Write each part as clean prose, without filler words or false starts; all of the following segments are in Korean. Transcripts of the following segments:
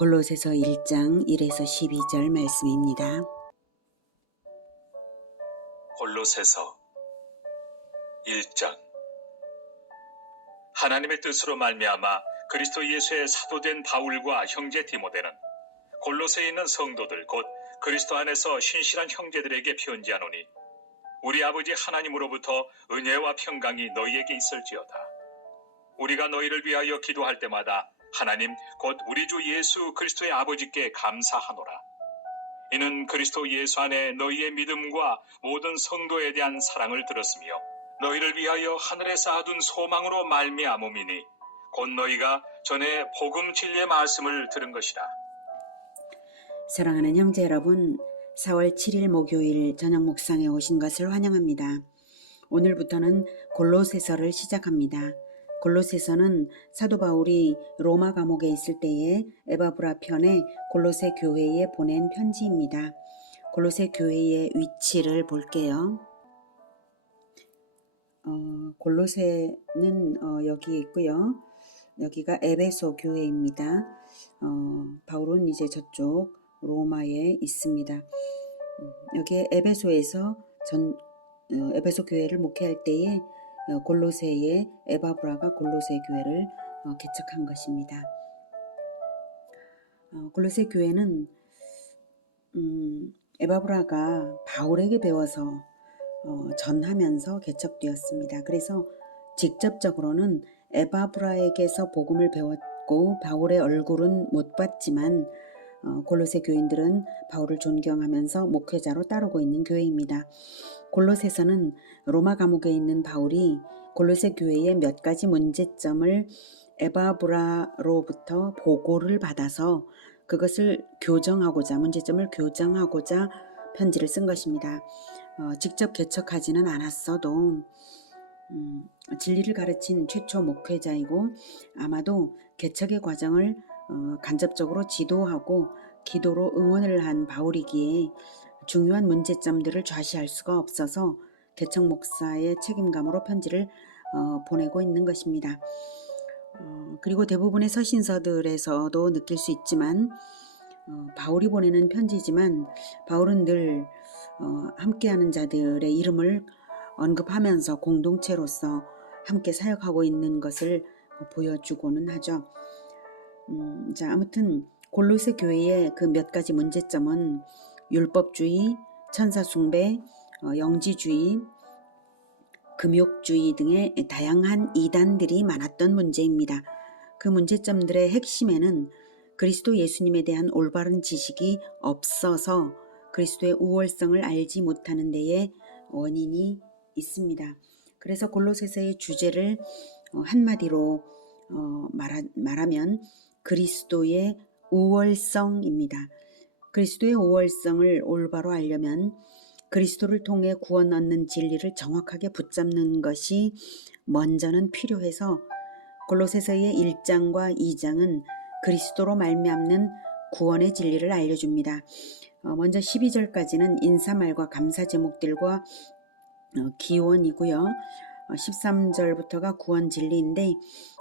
골로새서 1장 1에서 12절 말씀입니다. 골로새서 1장. 하나님의 뜻으로 말미암아 그리스도 예수의 사도된 바울과 형제 디모데는 골로새에 있는 성도들 곧 그리스도 안에서 신실한 형제들에게 편지하노니 우리 아버지 하나님으로부터 은혜와 평강이 너희에게 있을지어다. 우리가 너희를 위하여 기도할 때마다 하나님 곧 우리 주 예수 그리스도의 아버지께 감사하노라. 이는 그리스도 예수 안에 너희의 믿음과 모든 성도에 대한 사랑을 들었으며 너희를 위하여 하늘에 쌓아둔 소망으로 말미암음이니 곧 너희가 전에 복음 진리의 말씀을 들은 것이라. 사랑하는 형제 여러분, 4월 7일 목요일 저녁 묵상에 오신 것을 환영합니다. 오늘부터는 골로새서를 시작합니다. 골로새서는 사도 바울이 로마 감옥에 있을 때에 에바브라 편에 골로새 교회에 보낸 편지입니다. 골로새 교회의 위치를 볼게요. 골로새는 여기 있고요. 여기가 에베소 교회입니다. 바울은 이제 저쪽 로마에 있습니다. 여기에 에베소에서 에베소 교회를 목회할 때에 골로새의 에바브라가 골로새 교회를 개척한 것입니다. 골로새 교회는 에바브라가 바울에게 배워서 전하면서 개척되었습니다. 그래서 직접적으로는 에바브라에게서 복음을 배웠고 바울의 얼굴은 못 봤지만 골로새 교인들은 바울을 존경하면서 목회자로 따르고 있는 교회입니다. 골로새서는 로마 감옥에 있는 바울이 골로새 교회의 몇 가지 문제점을 에바브라로부터 보고를 받아서 그것을 문제점을 교정하고자 편지를 쓴 것입니다. 직접 개척하지는 않았어도 진리를 가르친 최초 목회자이고 아마도 개척의 과정을 간접적으로 지도하고 기도로 응원을 한 바울이기에 중요한 문제점들을 좌시할 수가 없어서 개척 목사의 책임감으로 편지를 보내고 있는 것입니다. 그리고 대부분의 서신서들에서도 느낄 수 있지만 바울이 보내는 편지지만 바울은 늘 함께하는 자들의 이름을 언급하면서 공동체로서 함께 사역하고 있는 것을 보여주고는 하죠. 아무튼 골로새 교회의 그 몇 가지 문제점은 율법주의, 천사숭배, 영지주의, 금욕주의 등의 다양한 이단들이 많았던 문제입니다. 그 문제점들의 핵심에는 그리스도 예수님에 대한 올바른 지식이 없어서 그리스도의 우월성을 알지 못하는 데에 원인이 있습니다. 그래서 골로새서의 주제를 한마디로 말하면 그리스도의 우월성입니다. 그리스도의 우월성을 올바로 알려면 그리스도를 통해 구원 얻는 진리를 정확하게 붙잡는 것이 먼저는 필요해서 골로새서의 1장과 2장은 그리스도로 말미암는 구원의 진리를 알려줍니다. 먼저 12절까지는 인사말과 감사 제목들과 기원이고요. 13절부터가 구원 진리인데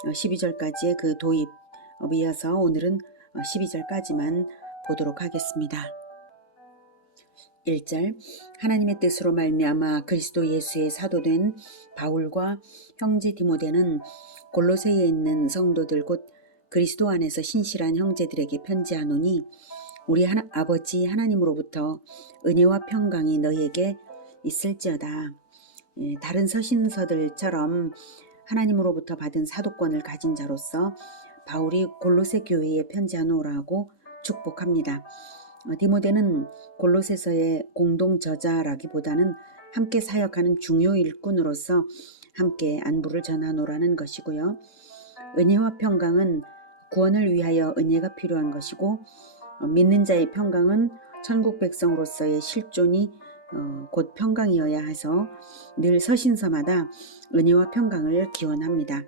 12절까지의 그 도입이어서 오늘은 12절까지만 보도록 하겠습니다. 1절 하나님의 뜻으로 말미암아 그리스도 예수의 사도된 바울과 형제 디모데는 골로새에 있는 성도들 곧 그리스도 안에서 신실한 형제들에게 편지하노니 우리 아버지 하나님으로부터 은혜와 평강이 너희에게 있을지어다. 다른 서신서들처럼 하나님으로부터 받은 사도권을 가진 자로서 바울이 골로새 교회에 편지하노라고 축복합니다. 디모데는 골로새서의 공동 저자라기보다는 함께 사역하는 중요 일꾼으로서 함께 안부를 전하노라는 것이고요. 은혜와 평강은 구원을 위하여 은혜가 필요한 것이고 믿는 자의 평강은 천국 백성으로서의 실존이 곧 평강이어야 해서 늘 서신서마다 은혜와 평강을 기원합니다.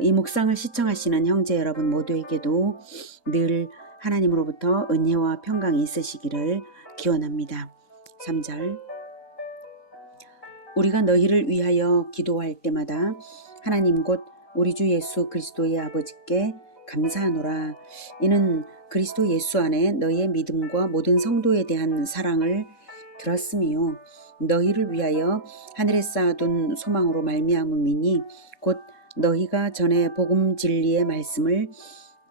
이 묵상을 시청하시는 형제 여러분 모두에게도 늘 하나님으로부터 은혜와 평강이 있으시기를 기원합니다. 3절 우리가 너희를 위하여 기도할 때마다 하나님 곧 우리 주 예수 그리스도의 아버지께 감사하노라. 이는 그리스도 예수 안에 너희의 믿음과 모든 성도에 대한 사랑을 들었으며 너희를 위하여 하늘에 쌓아둔 소망으로 말미암음이니 곧 너희가 전에 복음 진리의 말씀을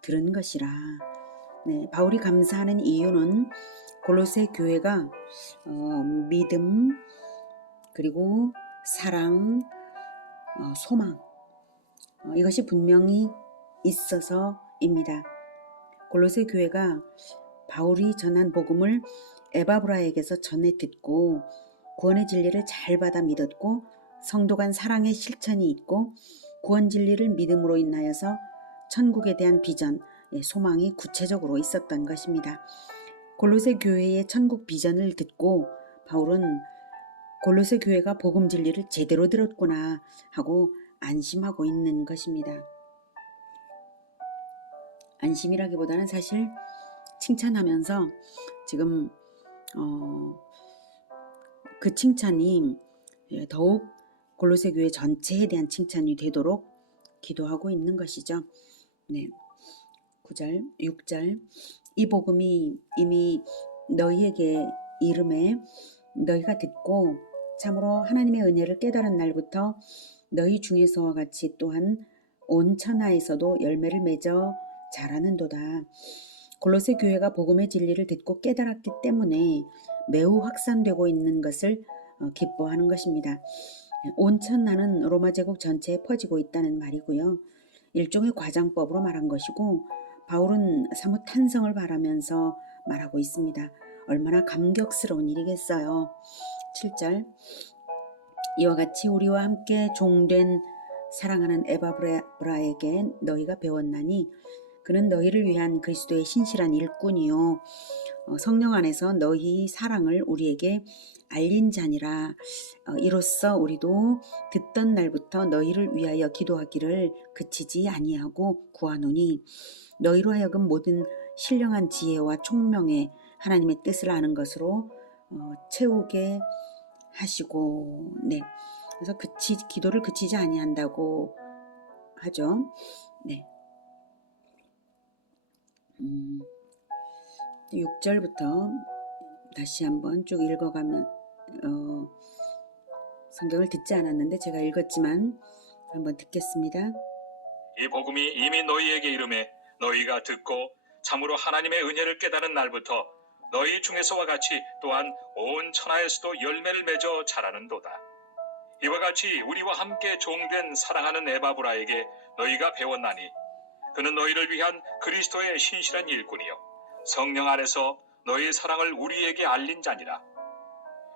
들은 것이라. 네, 바울이 감사하는 이유는 골로새 교회가 믿음 그리고 사랑, 소망 이것이 분명히 있어서입니다. 골로새 교회가 바울이 전한 복음을 에바브라에게서 전해 듣고 구원의 진리를 잘 받아 믿었고 성도 간 사랑의 실천이 있고 구원 진리를 믿음으로 인하여서 천국에 대한 비전, 소망이 구체적으로 있었던 것입니다. 골로새 교회의 천국 비전을 듣고 바울은 골로새 교회가 복음 진리를 제대로 들었구나 하고 안심하고 있는 것입니다. 안심이라기보다는 사실 칭찬하면서 지금 그 칭찬이 더욱 골로새 교회 전체에 대한 칭찬이 되도록 기도하고 있는 것이죠. 네, 9절, 6절 이 복음이 이미 너희에게 이름에 너희가 듣고 참으로 하나님의 은혜를 깨달은 날부터 너희 중에서와 같이 또한 온 천하에서도 열매를 맺어 자라는도다. 골로새 교회가 복음의 진리를 듣고 깨달았기 때문에 매우 확산되고 있는 것을 기뻐하는 것입니다. 온 천하는 로마 제국 전체에 퍼지고 있다는 말이고요. 일종의 과장법으로 말한 것이고 바울은 사뭇 탄성을 바라면서 말하고 있습니다. 얼마나 감격스러운 일이겠어요. 7절 이와 같이 우리와 함께 종된 사랑하는 에바브라에게 너희가 배웠나니 그는 너희를 위한 그리스도의 신실한 일꾼이요 성령 안에서 너희 사랑을 우리에게 알린 자니라. 이로써 우리도 듣던 날부터 너희를 위하여 기도하기를 그치지 아니하고 구하노니 너희로 하여금 모든 신령한 지혜와 총명에 하나님의 뜻을 아는 것으로 채우게 하시고. 네, 그래서 기도를 그치지 아니한다고 하죠. 네. 6절부터 다시 한번 쭉 읽어가면 성경을 듣지 않았는데 제가 읽었지만 한번 듣겠습니다. 이 복음이 이미 너희에게 이름에 너희가 듣고 참으로 하나님의 은혜를 깨달은 날부터 너희 중에서와 같이 또한 온 천하에서도 열매를 맺어 자라는도다. 이와 같이 우리와 함께 종된 사랑하는 에바브라에게 너희가 배웠나니 그는 너희를 위한 그리스도의 신실한 일꾼이요 성령 안에서 너희의 사랑을 우리에게 알린 자니라.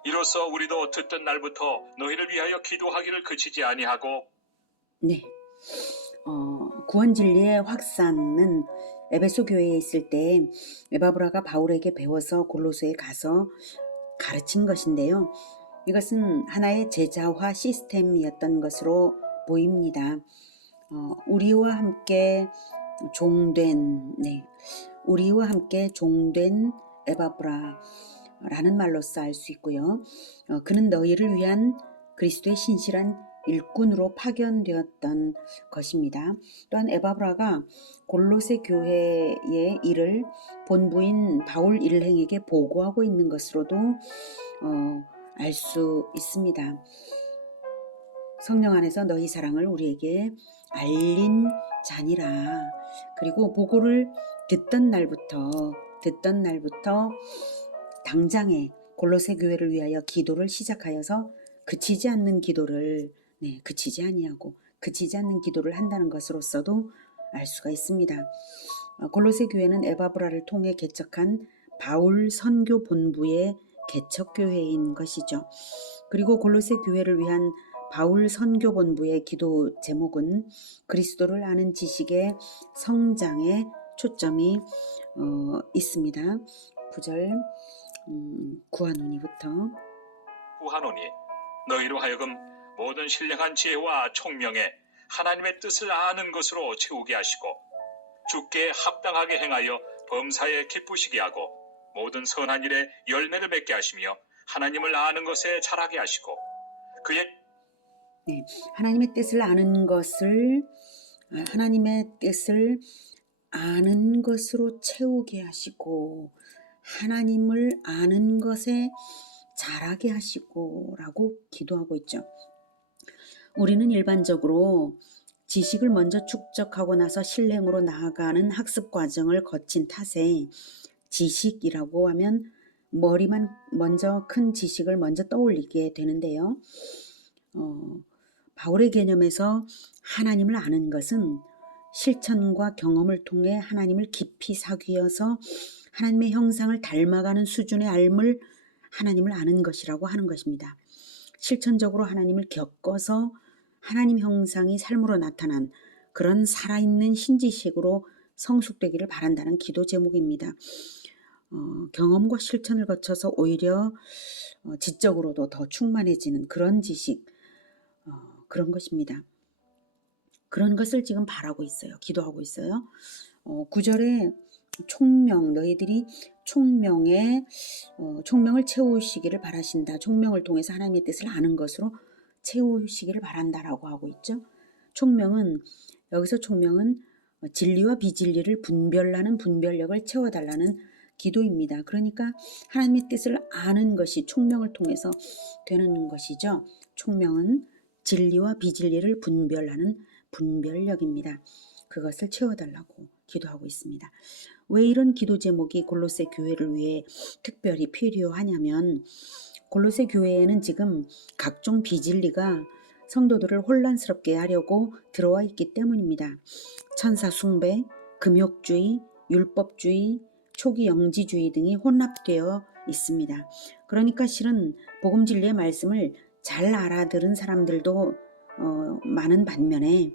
이로써 우리도 듣던 날부터 너희를 위하여 기도하기를 그치지 아니하고. 네, 구원 진리의 확산은 에베소 교회에 있을 때 에바브라가 바울에게 배워서 골로새에 가서 가르친 것인데요. 이것은 하나의 제자화 시스템이었던 것으로 보입니다. 우리와 함께 종된, 우리와 함께 종된 에바브라라는 말로써 알 수 있고요. 그는 너희를 위한 그리스도의 신실한 일꾼으로 파견되었던 것입니다. 또한 에바브라가 골로새 교회의 일을 본부인 바울 일행에게 보고하고 있는 것으로도 알 수 있습니다. 성령 안에서 너희 사랑을 우리에게 알린 자니라. 그리고 보고를 듣던 날부터 당장에 골로새 교회를 위하여 기도를 시작하여서 그치지 않는 기도를 그치지 아니하고 그치지 않는 기도를 한다는 것으로서도 알 수가 있습니다. 골로새 교회는 에바브라를 통해 개척한 바울 선교 본부의 개척 교회인 것이죠. 그리고 골로새 교회를 위한 바울 선교 본부의 기도 제목은 그리스도를 아는 지식의 성장에 초점이 있습니다. 9절 구하노니부터 구하노니 너희로 하여금 모든 신령한 지혜와 총명에 하나님의 뜻을 아는 것으로 채우게 하시고 주께 합당하게 행하여 범사에 기쁘시게 하고 모든 선한 일에 열매를 맺게 하시며 하나님을 아는 것에 자라게 하시고 그의 하나님의 뜻을 아는 것을 하나님의 뜻을 아는 것으로 채우게 하시고 하나님을 아는 것에 자라게 하시고 라고 기도하고 있죠. 우리는 일반적으로 지식을 먼저 축적하고 나서 실행으로 나아가는 학습 과정을 거친 탓에 지식이라고 하면 머리만 먼저 큰 지식을 먼저 떠올리게 되는데요. 바울의 개념에서 하나님을 아는 것은 실천과 경험을 통해 하나님을 깊이 사귀어서 하나님의 형상을 닮아가는 수준의 알을 하나님을 아는 것이라고 하는 것입니다. 실천적으로 하나님을 겪어서 하나님 형상이 삶으로 나타난 그런 살아있는 신지식으로 성숙되기를 바란다는 기도 제목입니다. 경험과 실천을 거쳐서 오히려 지적으로도 더 충만해지는 그런 지식, 그런 것입니다. 그런 것을 지금 바라고 있어요. 기도하고 있어요. 9절에 총명, 너희들이 총명을 채우시기를 바라신다. 총명을 통해서 하나님의 뜻을 아는 것으로 채우시기를 바란다라고 하고 있죠. 여기서 총명은 진리와 비진리를 분별하는 분별력을 채워달라는 기도입니다. 그러니까 하나님의 뜻을 아는 것이 총명을 통해서 되는 것이죠. 총명은 진리와 비진리를 분별하는 분별력입니다. 그것을 채워달라고 기도하고 있습니다. 왜 이런 기도 제목이 골로새 교회를 위해 특별히 필요하냐면 골로새 교회에는 지금 각종 비진리가 성도들을 혼란스럽게 하려고 들어와 있기 때문입니다. 천사 숭배, 금욕주의, 율법주의, 초기 영지주의 등이 혼합되어 있습니다. 그러니까 실은 복음 진리의 말씀을 잘 알아들은 사람들도 많은 반면에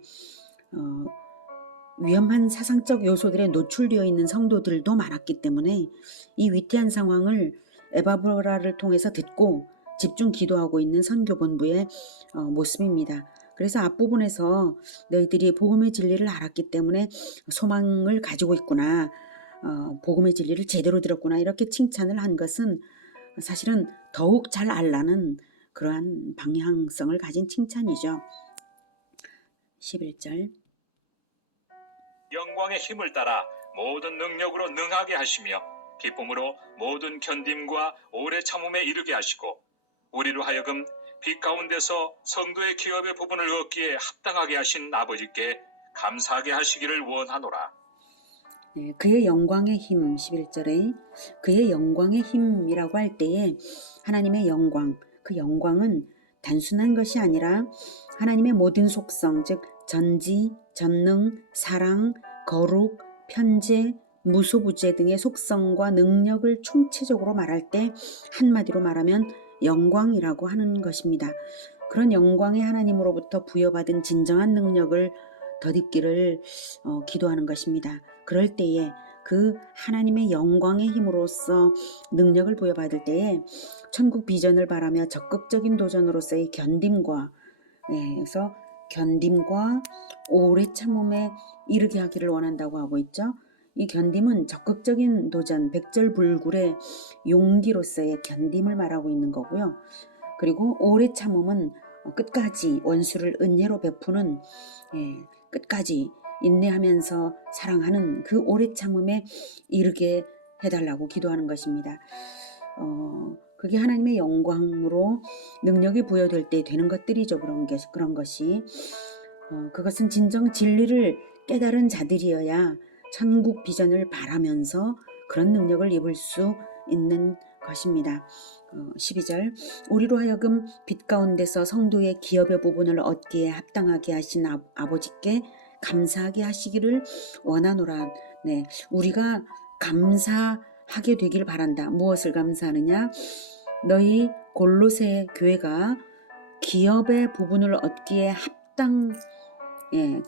위험한 사상적 요소들에 노출되어 있는 성도들도 많았기 때문에 이 위태한 상황을 에바브라를 통해서 듣고 집중 기도하고 있는 선교본부의 모습입니다. 그래서 앞부분에서 너희들이 복음의 진리를 알았기 때문에 소망을 가지고 있구나, 복음의 진리를 제대로 들었구나 이렇게 칭찬을 한 것은 사실은 더욱 잘 알라는 그러한 방향성을 가진 칭찬이죠. 11절 영광의 힘을 따라 모든 능력으로 능하게 하시며 기쁨으로 모든 견딤과 오래 참음에 이르게 하시고 우리로 하여금 빛 가운데서 성도의 기업의 부분을 얻기에 합당하게 하신 아버지께 감사하게 하시기를 원하노라. 네, 그의 영광의 힘 11절에 그의 영광의 힘이라고 할 때에 하나님의 영광, 그 영광은 단순한 것이 아니라 하나님의 모든 속성, 즉 전지, 전능, 사랑, 거룩, 편재, 무소부재 등의 속성과 능력을 총체적으로 말할 때 한마디로 말하면 영광이라고 하는 것입니다. 그런 영광의 하나님으로부터 부여받은 진정한 능력을 덧입기를 기도하는 것입니다. 그럴 때에 그 하나님의 영광의 힘으로써 능력을 부여받을 때에 천국 비전을 바라며 적극적인 도전으로서의 견딤과 그래서 견딤과 오래 참음에 이르게 하기를 원한다고 하고 있죠. 이 견딤은 적극적인 도전, 백절불굴의 용기로서의 견딤을 말하고 있는 거고요. 그리고 오래 참음은 끝까지 원수를 은혜로 베푸는 끝까지 인내하면서 사랑하는 그 오래 참음에 이르게 해달라고 기도하는 것입니다. 그게 하나님의 영광으로 능력이 부여될 때 되는 것들이죠. 그런 것이 그것은 진정 진리를 깨달은 자들이어야 천국 비전을 바라면서 그런 능력을 입을 수 있는 것입니다. 12절 우리로 하여금 빛 가운데서 성도의 기업의 부분을 얻기에 합당하게 하신 아버지께 감사하게 하시기를 원하노라. 네, 우리가 감사하게 되길 바란다. 무엇을 감사하느냐? 너희 골로새 교회가 기업의 부분을 얻기에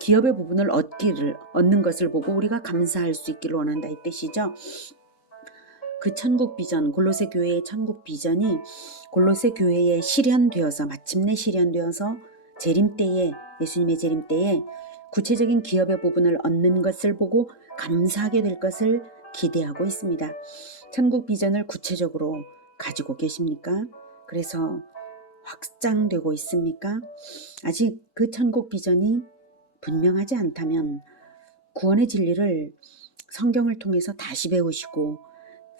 기업의 부분을 얻는 것을 보고 우리가 감사할 수 있기를 원한다 이 뜻이죠. 그 천국 비전, 골로새 교회의 천국 비전이 골로새 교회에 마침내 실현되어서 예수님의 재림 때에 구체적인 기업의 부분을 얻는 것을 보고 감사하게 될 것을 기대하고 있습니다. 천국 비전을 구체적으로 가지고 계십니까? 그래서 확장되고 있습니까? 아직 그 천국 비전이 분명하지 않다면 구원의 진리를 성경을 통해서 다시 배우시고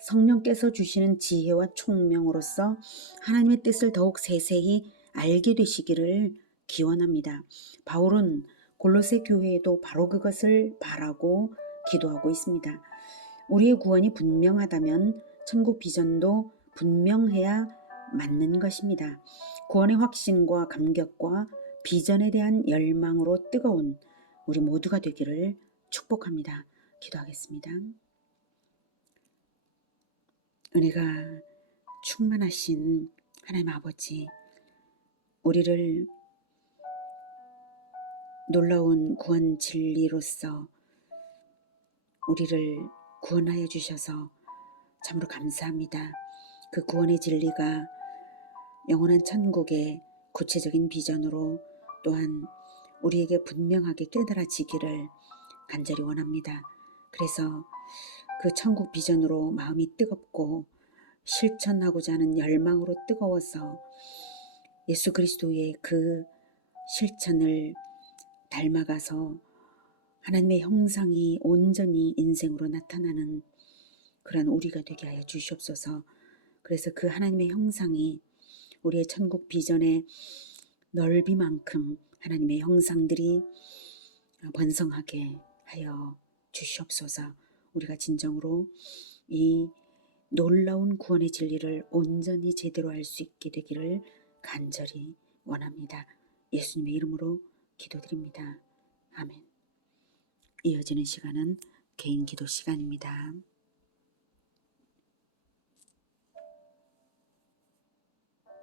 성령께서 주시는 지혜와 총명으로서 하나님의 뜻을 더욱 세세히 알게 되시기를 기원합니다. 바울은 골로새 교회에도 바로 그것을 바라고 기도하고 있습니다. 우리의 구원이 분명하다면 천국 비전도 분명해야 맞는 것입니다. 구원의 확신과 감격과 비전에 대한 열망으로 뜨거운 우리 모두가 되기를 축복합니다. 기도하겠습니다. 은혜가 충만하신 하나님 아버지, 우리를 놀라운 구원 진리로서 우리를 구원하여 주셔서 참으로 감사합니다. 그 구원의 진리가 영원한 천국의 구체적인 비전으로 또한 우리에게 분명하게 깨달아지기를 간절히 원합니다. 그래서 그 천국 비전으로 마음이 뜨겁고 실천하고자 하는 열망으로 뜨거워서 예수 그리스도의 그 실천을 닮아가서 하나님의 형상이 온전히 인생으로 나타나는 그런 우리가 되게 하여 주시옵소서. 그래서 그 하나님의 형상이 우리의 천국 비전의 넓이만큼 하나님의 형상들이 번성하게 하여 주시옵소서. 우리가 진정으로 이 놀라운 구원의 진리를 온전히 제대로 알 수 있게 되기를 간절히 원합니다. 예수님의 이름으로 기도드립니다. 아멘. 이어지는 시간은 개인 기도 시간입니다.